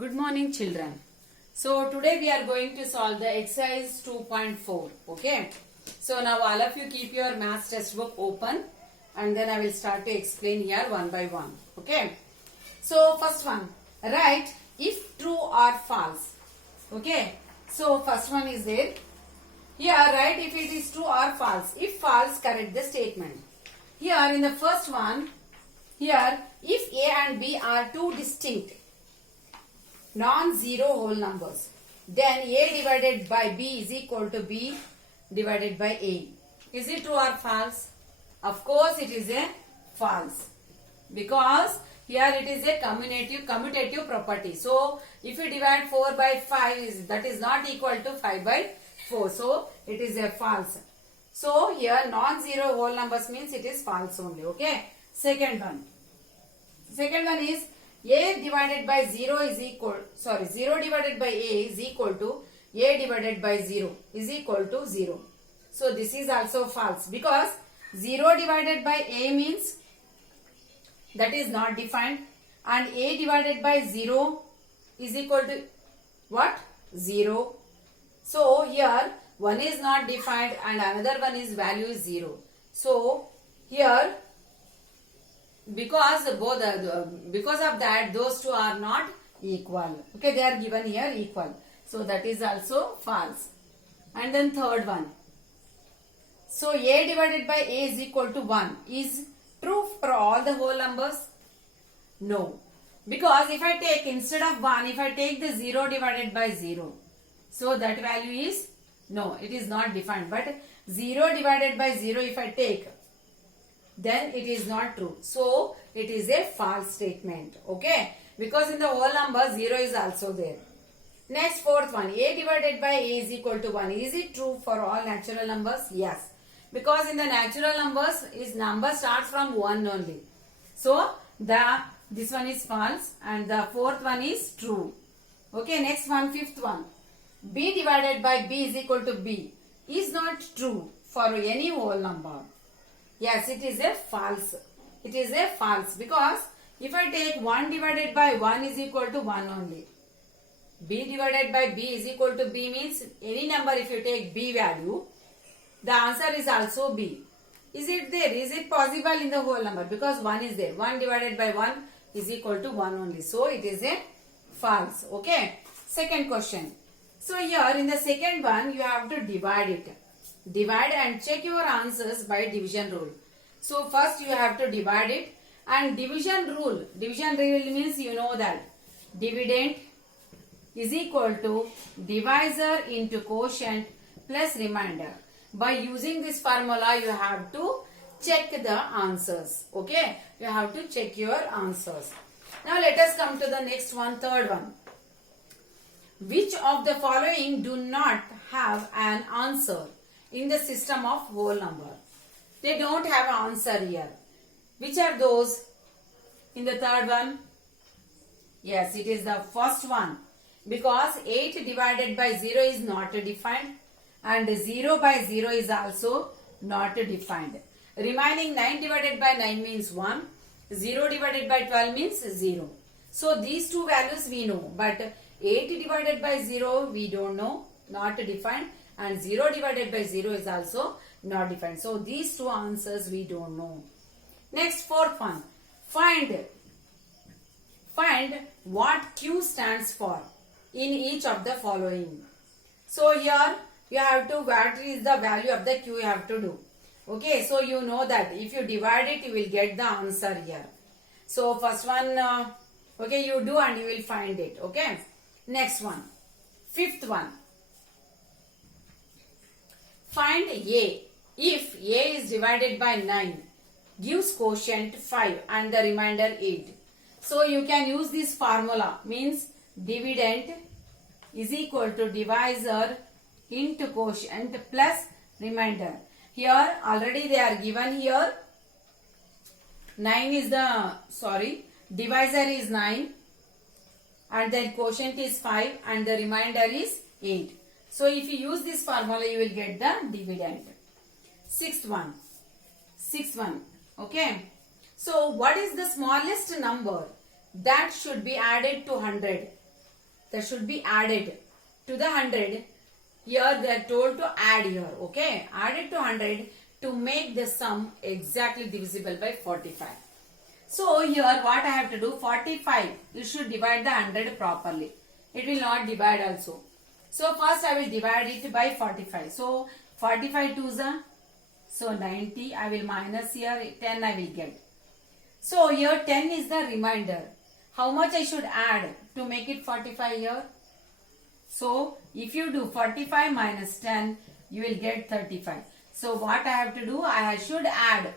Good morning, children. So today we are going to solve the exercise 2.4. Okay. So now all of you keep your maths textbook open and then I will start to explain here one by one. Okay. So first one, write if true or false. Okay. So first one is there. Here write if it is true or false. If false, correct the statement. Here in the first one, here if A and B are two distinct non-zero whole numbers, then A divided by B is equal to B divided by A. Is it true or false? Of course it is a false, because here it is a commutative property. So if you divide 4 by 5, that is not equal to 5 by 4. So it is a false. So here non-zero whole numbers means it is false only. Okay. Second one is A divided by 0 divided by A is equal to A divided by 0 is equal to 0. So this is also false, because 0 divided by A means that is not defined, and A divided by 0 is equal to what? 0. So here one is not defined and another one is value is 0. So here because of that those two are not equal. Okay, they are given here equal. So that is also false. And then third one. So A divided by A is equal to 1 is true for all the whole numbers? No. Because if I take instead of 1, if I take the 0 divided by 0, so that value is, no, it is not defined. But 0 divided by 0 if I take, then it is not true. So it is a false statement. Okay. Because in the whole number 0 is also there. Next, fourth one. A divided by A is equal to 1. Is it true for all natural numbers? Yes. Because in the natural numbers, its number starts from 1 only. So this one is false and the fourth one is true. Okay. Next one, fifth one. B divided by B is equal to B is not true for any whole number. Yes, it is a false. It is a false, because if I take 1 divided by 1 is equal to 1 only. B divided by B is equal to B means any number if you take B value, the answer is also B. Is it there? Is it possible in the whole number? Because 1 is there. 1 divided by 1 is equal to 1 only. So it is a false. Okay. Second question. So here in the second one you have to divide it. Divide and check your answers by division rule. So first you have to divide it, and division rule means you know that dividend is equal to divisor into quotient plus remainder. By using this formula you have to check the answers. Okay, you have to check your answers. Now let us come to the next one, third one. Which of the following do not have an answer in the system of whole number? They don't have an answer here. Which are those in the third one? Yes, it is the first one, because 8 divided by 0 is not defined and 0 by 0 is also not defined. Remaining 9 divided by 9 means 1. 0 divided by 12 means 0. So these two values we know, but 8 divided by 0 we don't know, not defined, and 0 divided by 0 is also not defined. So these two answers we don't know. Next, fourth one. Find what Q stands for in each of the following. So here you have to, what is the value of the Q you have to do. Okay, so you know that if you divide it you will get the answer here. So first one, okay, you do and you will find it. Okay. Next one, fifth one. Find A. If A is divided by 9, gives quotient 5 and the remainder 8. So you can use this formula, means dividend is equal to divisor into quotient plus remainder. Here already they are given here. 9 is the, divisor is 9 and then quotient is 5 and the remainder is 8. So if you use this formula you will get the dividend. Sixth one. Okay. So what is the smallest number that should be added to 100 that should be added to the 100. Here they are told to add here. Okay, add it to 100 to make the sum exactly divisible by 45. So here what I have to do, 45, you should divide the 100 properly. It will not divide also. So first I will divide it by 45. So 45 twos are, so 90, I will minus here, 10 I will get. So here 10 is the remainder. How much I should add to make it 45 here? So if you do 45 minus 10, you will get 35. So what I have to do, I should add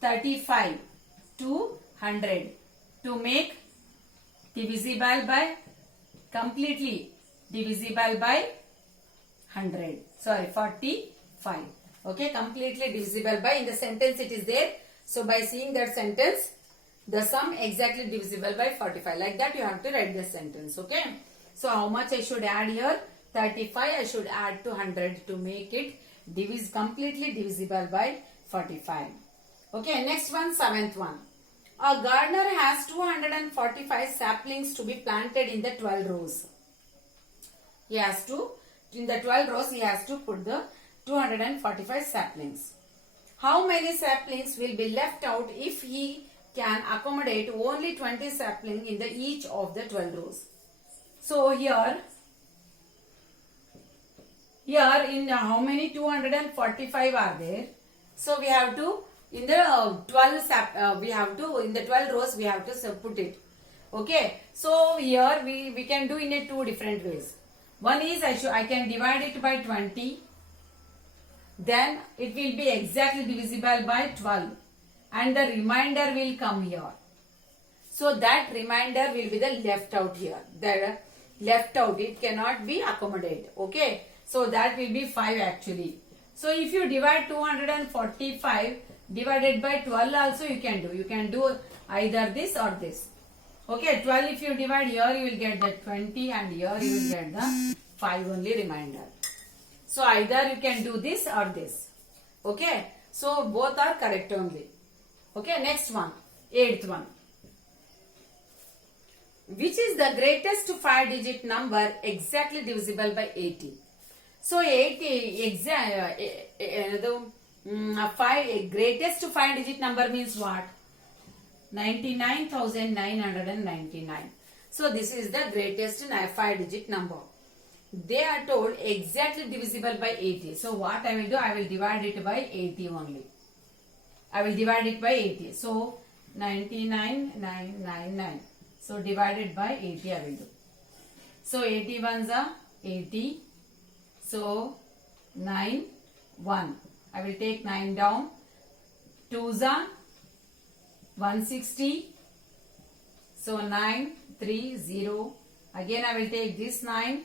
35 to 100 to make divisible by, completely divisible by 100. Sorry, 45. Okay, completely divisible by, in the sentence it is there. So by seeing that sentence, the sum exactly divisible by 45. Like that you have to write the sentence. Okay. So how much I should add here? 35 I should add to 100 to make it completely divisible by 45. Okay, next one, 7th one. A gardener has 245 saplings to be planted in the 12 rows. He has to, in the 12 rows, he has to put the 245 saplings. How many saplings will be left out if he can accommodate only 20 saplings in the each of the 12 rows? So here in how many 245 are there? So we have to, in the 12 we have to, in the 12 rows we have to put it. Okay, so here we can do in a two different ways. One is I can divide it by 20, then it will be exactly divisible by 12 and the remainder will come here. So that remainder will be the left out here. The left out, it cannot be accommodated. Okay, so that will be 5 actually. So if you divide 245 divided by 12 also you can do. You can do either this or this. Okay, 12 if you divide here you will get the 20 and here you will get the 5 only remainder. So either you can do this or this. Okay, so both are correct only. Okay, next one, 8th one. Which is the greatest 5-digit number exactly divisible by 80? So 80 greatest 5-digit number means what? 99,999. So this is the greatest 5-digit number. They are told exactly divisible by 80. So what I will do? I will divide it by 80 only. I will divide it by 80. So 99,999. So divided by 80 I will do. So 80 ones are 80. So 9, 1. I will take 9 down. 2s are 160. So 9, 3, 0. Again I will take this 9.